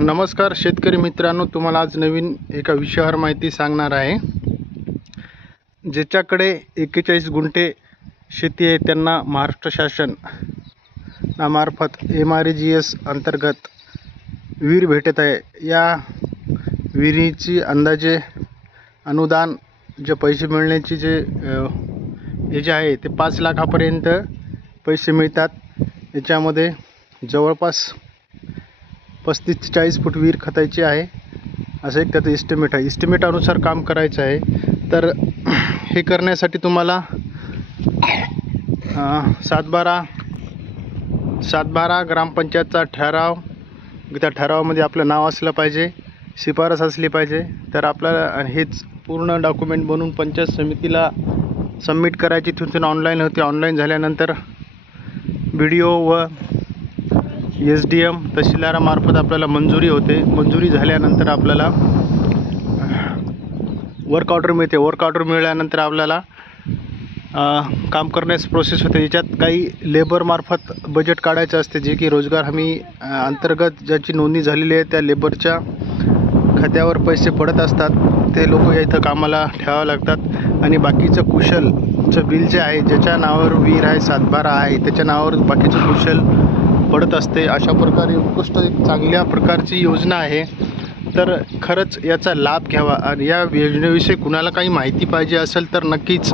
नमस्कार शेतकरी मित्रांनो, तुम्हाला आज नवीन एका विषयावर माहिती सांगणार आहे। ज्याच्याकडे 41 गुंठे शेती आहे त्यांना महाराष्ट्र शासन नामार्फत MRGS अंतर्गत विहीर भेटत आहे। या विहिरीची अंदाजे अनुदान जे पैसे मिळण्याची जे आहे ते 5 लाखापर्यंत पैसे मिळतात। याच्यामध्ये जवळपास 35 ते 40 फूट विहीर खतायची आहे, असं एक त्याचं एस्टिमेट आहे। एस्टिमेट अनुसार काम करायचं आहे। तर हे करण्यासाठी तुम्हाला 7/12 ग्रामपंचायतचा ठराव, त्या ठरावामध्ये आपलं नाव असलं पाहिजे, शिफारस असली पाहिजे। तर आपल्याला हेच पूर्ण डॉक्युमेंट बनवून पंचायत समितीला सबमिट करायची। तिथून ऑनलाईन होते। ऑनलाईन झाल्यानंतर BDO व SDM तहसीलदारामार्फत आपल्याला मंजुरी होते। मंजुरी झाल्यानंतर आपल्याला वर्क ऑर्डर मिळते। वर्क ऑर्डर मिळाल्यानंतर आपल्याला काम करण्यास प्रोसेस होते। याच्यात काही लेबरमार्फत बजेट काढायचं असते, जे की रोजगार हमी अंतर्गत ज्याची नोंदणी झालेली आहे त्या लेबरच्या खात्यावर पैसे पडत असतात। ते लोक इथं कामाला ठेवावं लागतात आणि बाकीचं कुशलचं बिल जे आहे, ज्याच्या नावावर विहीर आहे 7/12 आहे, त्याच्या नावावर बाकीचं कुशल पडत असते। अशा प्रकारे उत्कृष्ट एक चांगल्या प्रकारची योजना आहे। तर खरंच याचा लाभ घ्यावा। आणि या योजनेविषयी कुणाला काही माहिती पाहिजे असेल तर नक्कीच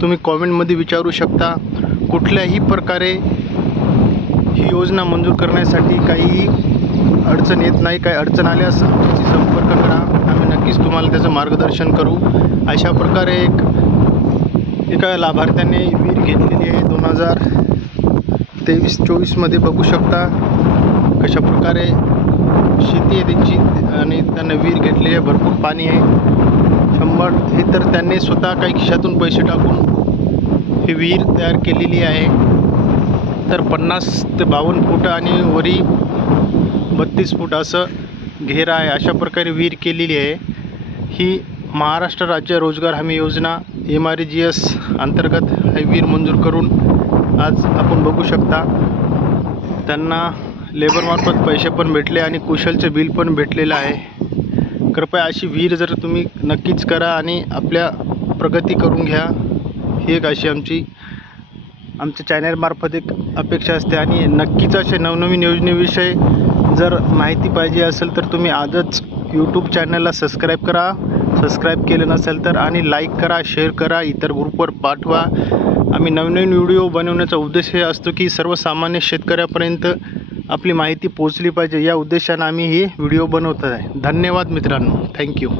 तुम्ही कॉमेंटमध्ये विचारू शकता। कुठल्याही प्रकारे ही योजना मंजूर करण्यासाठी काही अडचण येत नाही। काही अडचण आल्यास आमच्याशी संपर्क करा, आम्ही नक्कीच तुम्हाला त्याचं मार्गदर्शन करू। अशा प्रकारे एका लाभार्थ्याने विहीर घेतलेली आहे 2023-24 मध्ये। बघू शकता कशा प्रकारे शेती आहे त्यांची आणि त्यांना विहीर घेतलेली आहे। भरपूर पाणी आहे 100 हे तर त्यांनी स्वतः काही खिशातून पैसे टाकून ही विहीर तयार केलेली आहे। तर 50 ते 52 फूट आणि वरी 32 फूट असं घेरा आहे। अशा प्रकारे विहीर केलेली आहे। ही महाराष्ट्र राज्य रोजगार हमी योजना MRGS अंतर्गत ही विहीर मंजूर करून आज आपण बघू शकता त्यांना लेबरमार्फत पैसे पण भेटले आणि कुशलचे बिल पण भेटलेलं आहे। कृपया अशी विहीर जर तुम्ही नक्कीच करा आणि आपल्या प्रगती करून घ्या। ही एक अशी आमच्या चॅनलमार्फत एक अपेक्षा असते। आणि नक्कीच असे नवनवीन योजनेविषयी जर माहिती पाहिजे असेल तर तुम्ही आजच यूट्यूब चॅनलला सबस्क्राईब करा, सबस्क्राईब केलं नसेल तर, आणि लाईक करा, शेअर करा, इतर ग्रुपवर पाठवा। आम्ही नवनवीन व्हिडिओ बनवण्याचा उद्देश हे असतो की सर्वसामान्य शेतकऱ्यापर्यंत आपली माहिती पोहोचली पाहिजे। या उद्देशाने आम्ही हे व्हिडिओ बनवत आहे। धन्यवाद मित्रांनो, थँक्यू।